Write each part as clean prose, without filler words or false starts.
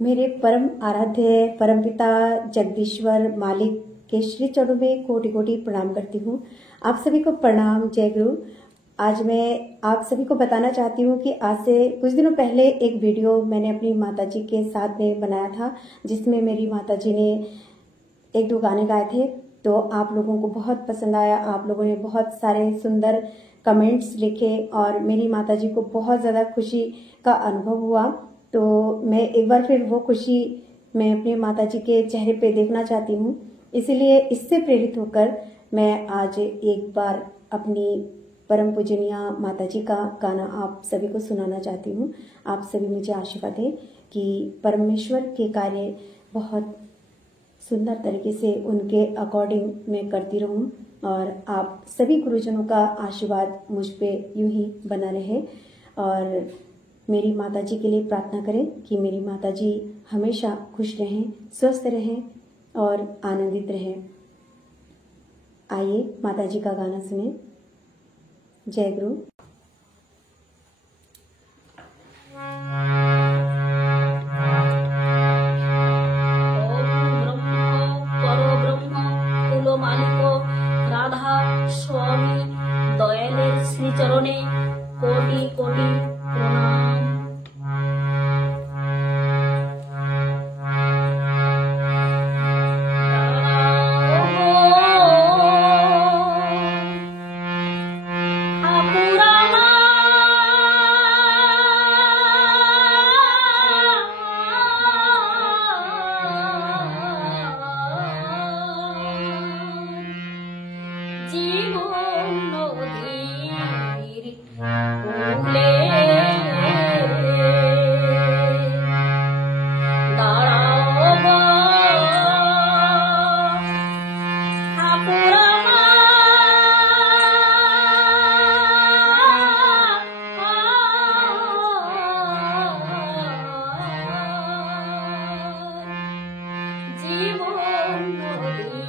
मेरे परम आराध्य परमपिता जगदीश्वर मालिक के श्री चरणों में कोटि कोटि प्रणाम करती हूँ। आप सभी को प्रणाम, जय गुरु। आज मैं आप सभी को बताना चाहती हूँ कि आज से कुछ दिनों पहले एक वीडियो मैंने अपनी माताजी के साथ में बनाया था, जिसमें मेरी माताजी ने एक दो गाने गाए थे। तो आप लोगों को बहुत पसंद आया, आप लोगों ने बहुत सारे सुंदर कमेंट्स लिखे और मेरी माताजी को बहुत ज़्यादा खुशी का अनुभव हुआ। तो मैं एक बार फिर वो खुशी मैं अपनी माताजी के चेहरे पे देखना चाहती हूँ, इसीलिए इससे प्रेरित होकर मैं आज एक बार अपनी परम पूजनीय माताजी का गाना आप सभी को सुनाना चाहती हूँ। आप सभी मुझे आशीर्वाद दें कि परमेश्वर के कार्य बहुत सुंदर तरीके से उनके अकॉर्डिंग मैं करती रहूं और आप सभी गुरुजनों का आशीर्वाद मुझ पे यूं ही बना रहे और मेरी माताजी के लिए प्रार्थना करें कि मेरी माताजी हमेशा खुश रहें, स्वस्थ रहें और आनंदित रहें। आइए माताजी का गाना सुने। जय गुरु। स्वामी दयालेर श्री चरणे कोटि कोटि प्रणाम। জীবন নদীর কূলে দাঁড়াও গো ঠাকুর আমার। জীবন নদীর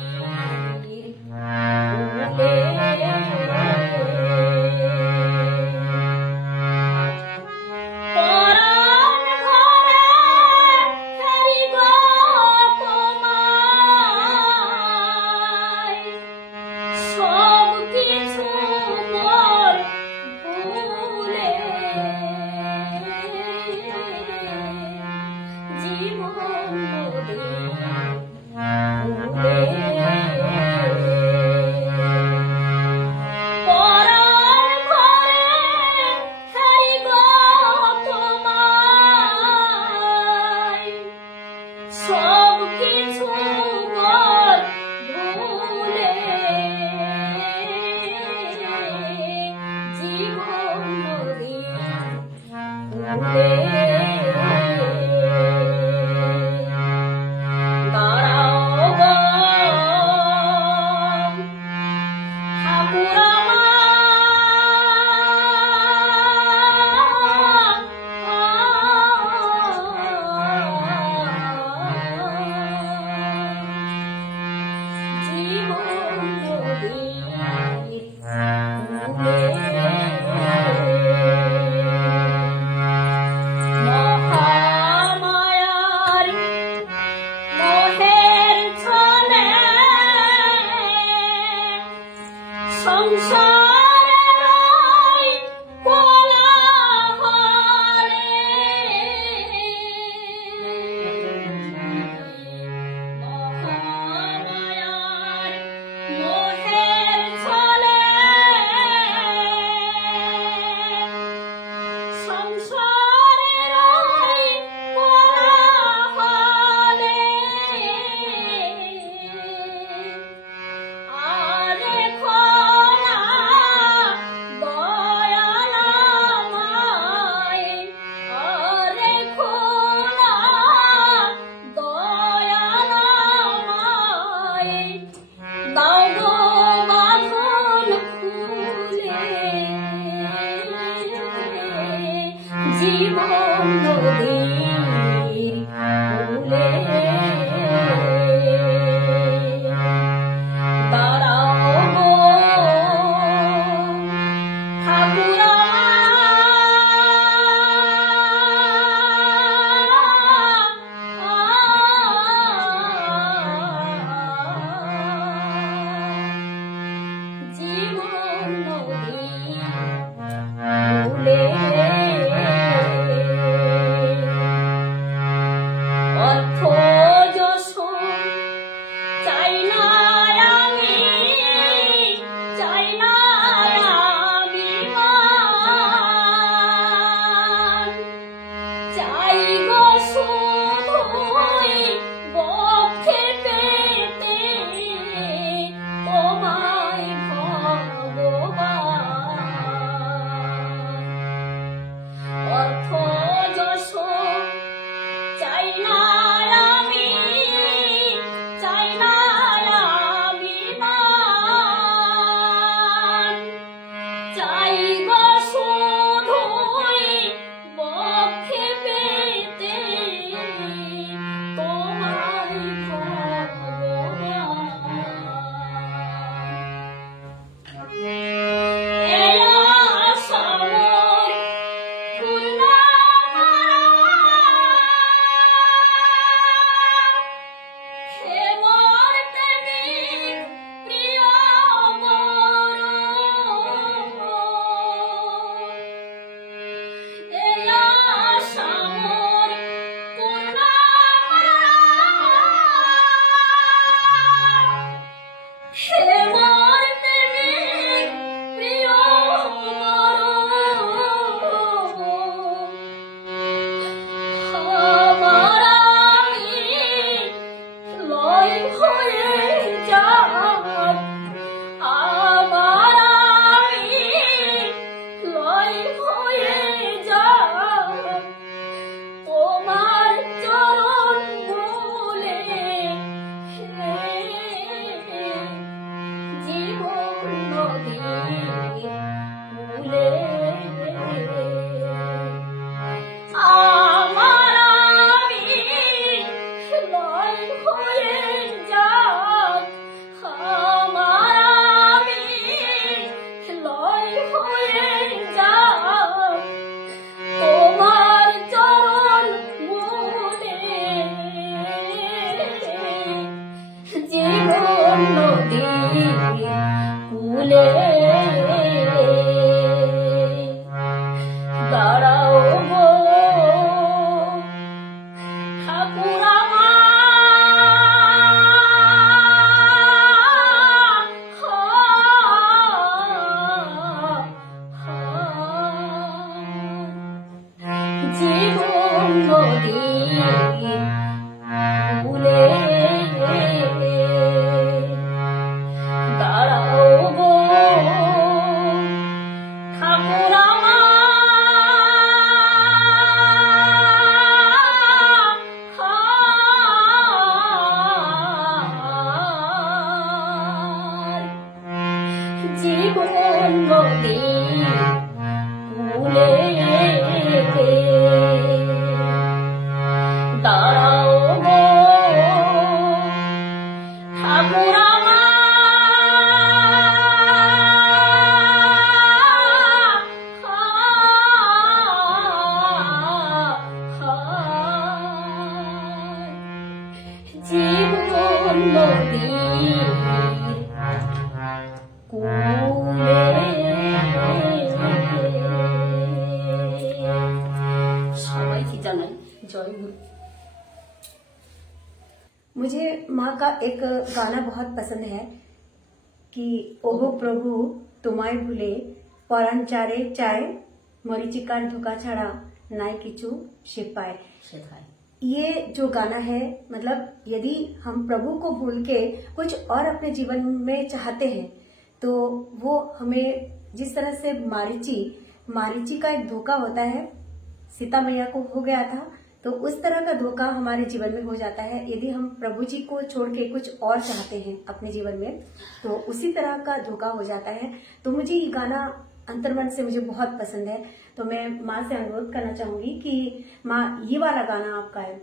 জীবন নদীর কূলে দাঁড়াও গো ঠাকুর চাই গো শুধুই বক্ষে পেতে তোমায় ভগবান, অর্থ যশ চাই না আমি, চাই না অভিমান, চাই গো শুধুই বক্ষে পেতে তোমায় ভগবান। এই আশা মোর পূর্ণ হে মোর প্রেমিক প্রিয় মোর, এই আশা মোর পূর্ণ হে মোর প্রেমিক প্রিয় মোর, আমার আমি লয় হয়ে যাক, আমার আমি লয় হয়ে যাক তোমার চরণ মূলে, জীবন নদীর কূলে। আমার আমি লয় হয়ে যাক, আমার আমি লয় হয়ে যাক তোমার চরণ মূলে, জীবন নদীর কূলে। দাঁড়াও গো ঠাকুর জীবন নদীর কূলে। দাঁড়াও গো ঠাকুর জীবন নদীর কূলে। দাঁড়াও গো ঠাকুর জীবন নদীর কূলে। সবাইকে জানাই জয় গুরু। मुझे माँ का एक गाना बहुत पसंद है कि ओगो प्रभु तुम्हारे भूले परान चारे चाय मरीचिकार धोखा छाड़ा नाय किचू शिपाए। ये जो गाना है, मतलब यदि हम प्रभु को भूल के कुछ और अपने जीवन में चाहते हैं तो वो हमें जिस तरह से मारीची का एक धोखा होता है, सीता मैया को हो गया था, तो उस तरह का धोखा हमारे जीवन में हो जाता है यदि हम प्रभु जी को छोड़ के कुछ और चाहते हैं अपने जीवन में, तो उसी तरह का धोखा हो जाता है। तो मुझे ये गाना अंतर्मन से मुझे बहुत पसंद है, तो मैं माँ से अनुरोध करना चाहूंगी कि माँ ये वाला गाना आप गाएं।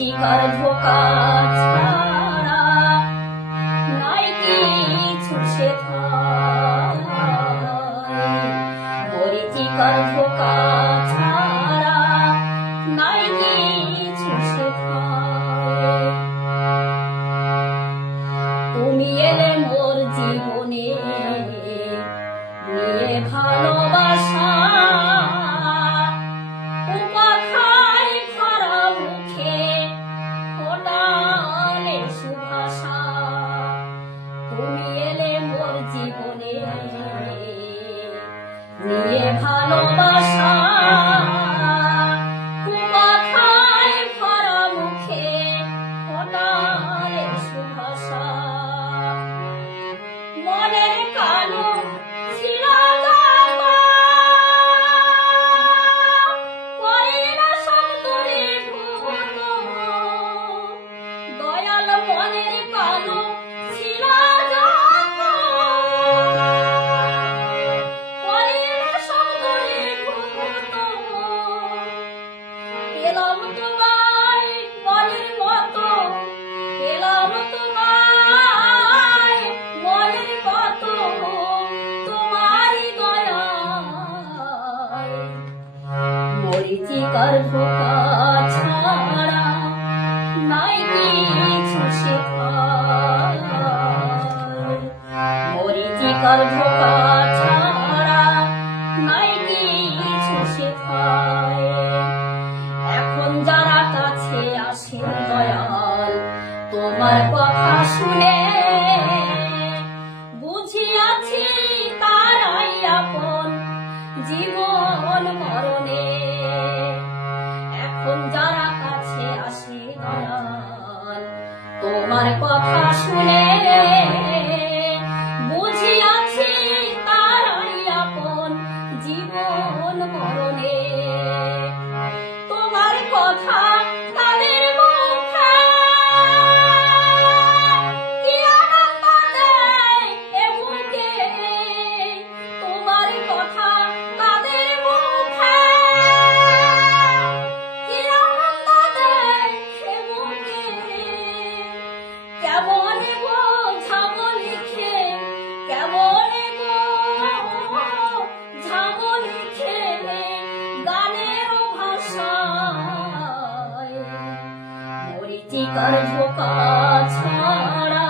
মরিচিকার ধোকা ছাড়া নাই কিছু শেখায় মরিচিকার ধোকা ছাড়া নাই কিছু শেখায় তুমি এলে মোর জীবনে নিয়ে ভালোবাসা কথায় ভরা মুখে ফোটালে সুভাষা তুমি এলে মোর জীবনে নিয়ে ভালোবাসা কথায় ভরা মুখে ফোটালে সুভাষা মনের কালো ছিলা দয়াল মনের কালো ছিলা পেলাম তোমায় মনের মতো পেলাম তোমায় মনের মতো তোমারই দয়ায় মরিচিকার ধোকা ছাড়া নাই কিছু শেখায় মরিচিকার ধোকা ছাড়া নাই কিছু শেখায় এখন যারা কাছে আসে দয়াল তোমার কথা শুনে বুঝিয়াছি তারাই আপন জীবন মরণে এখন যারা কাছে আসে দয়াল তোমার কথা শুনে বুঝিয়াছি তারাই আপন জীবন মরণে তোমার কথা তাদের মুখে কি আনন্দ দেয় এ বুকে তোমার কথা তাদের মুখে কি আনন্দ দেয় এ বুকে কেমন বোঝাবো লিখে কেমন বোঝাবো লিখে গানের ভাষায় মরিচিকার ধোকা ছাড়া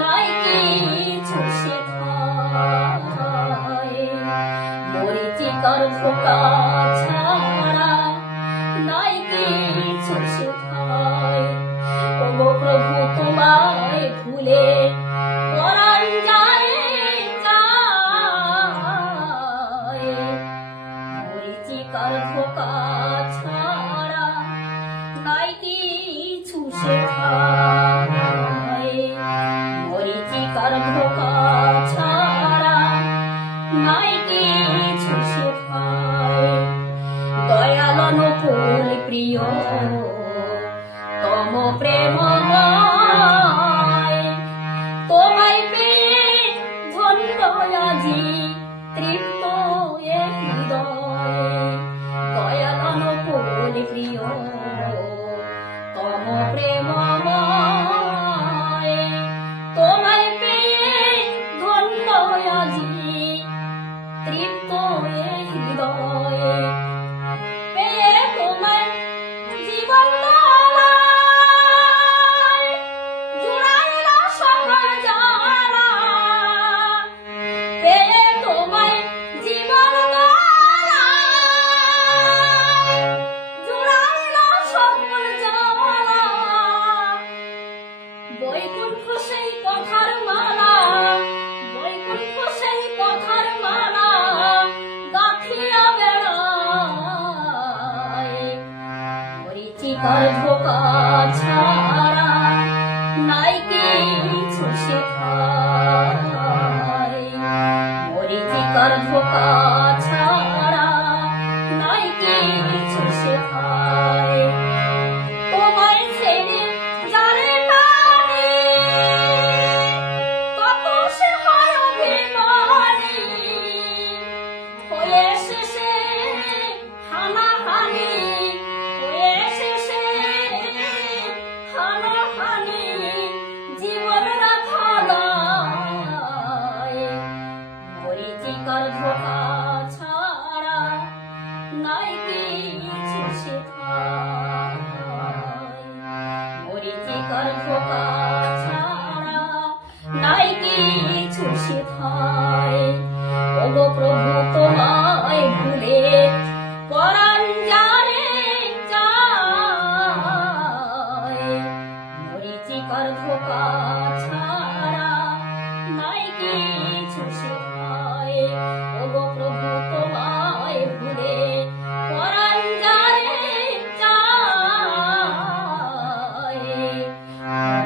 নাই কিছু শেখায় মরিচিকার ধোকা ছাড়া নাই কিছু শেখায় ওগো প্রভু তোমায় ভুলে পরাণ যায় যায় মরিচিকার ধোকা ছাড়া নাই কিছু শেখায় মরিচিকার ধোকা ছাড়া নাই কিছু শেখায় দয়াল অনুকূল প্রিয় তম প্রেমময় তোমায় পেয়ে ধন্য আজি তৃপ্ত এ হৃদয় দয়াল অনুকূল প্রিয় তম প্রেমময় তোমায় পেয়ে ধন্য আজি তৃপ্ত এ হৃদয় পেয়ে তোমায় জীবন জুড়াইলা সকল জ্বালা পেয়ে তোমায় জীবন জুড়াইলা সকল জ্বালা বৈকুণ্ঠ সেই কথার মালা বৈকুণ্ঠ সেই কথার মালা গাঁথিয়া বেড়ায় মরিচিকার ধোকা ছাড়া নাই কিছু শেখায় মরিচিকার ধোকা ছাড়া নাই কিছু শেখায় তোমায় ছেড়ে যারে টানে কত সে হয় অভিমানী হয়ে শেষে হানাহানি হয়ে শেষে ধোকা ছাড়া নাই কিছু শেখায়, মরীচিকার ধোকা ছাড়া নাই কিছু শেখায়। ওগো প্রভু তোমায় ভুলে পরাণ জানে যায়, মরীচিকার ধোকা ছাড়া নাই কিছু শেখায়। ওগো প্রভু তোমায় ভুলে পরাণ জানে যায়,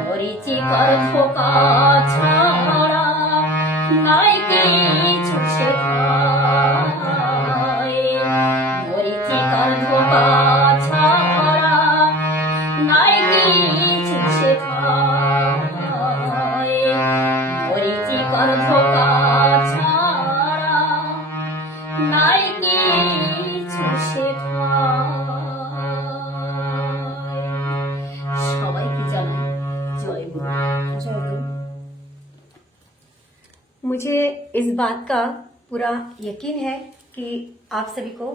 মরীচিকার ধোকা ছাড়া নাই কিছু শেখায়, মরীচিকার ধোকা ছাড়া নাই কিছু শেখায়, মরীচিকার ধোকা ছাড়া নাই কিছু শেখায়। সবাইকে জানাই জয় গুরু। जय गुरु। मुझे इस बात का पूरा यकीन है कि आप सभी को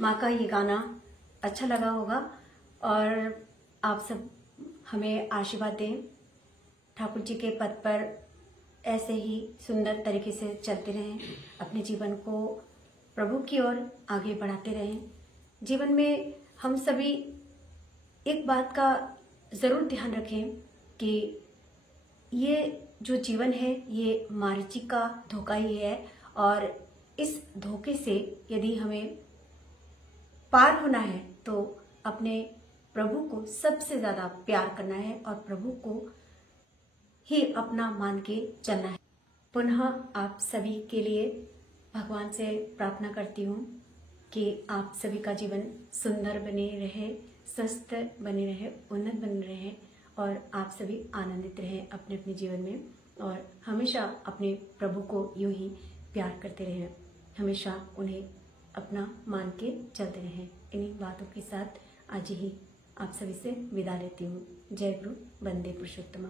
माँ का ये गाना अच्छा लगा होगा और आप सब हमें आशीर्वाद दें, ठाकुर जी के पद पर ऐसे ही सुंदर तरीके से चलते रहें, अपने जीवन को प्रभु की ओर आगे बढ़ाते रहें। जीवन में हम सभी एक बात का जरूर ध्यान रखें कि ये जो जीवन है ये मारीची का धोखा ही है और इस धोखे से यदि हमें पार होना है तो अपने प्रभु को सबसे ज्यादा प्यार करना है और प्रभु को ही अपना मान के चलना है। पुनः आप सभी के लिए भगवान से प्रार्थना करती हूँ कि आप सभी का जीवन सुंदर बने रहे, स्वस्थ बने रहे, उन्नत बने रहे और आप सभी आनंदित रहें अपने अपने जीवन में और हमेशा अपने प्रभु को यूं ही प्यार करते रहें, हमेशा उन्हें अपना मान के चलते रहें। इन्हीं बातों के साथ आज ही आप सभी से विदा लेती हूँ। जय गुरु, वंदे पुरुषोत्तम।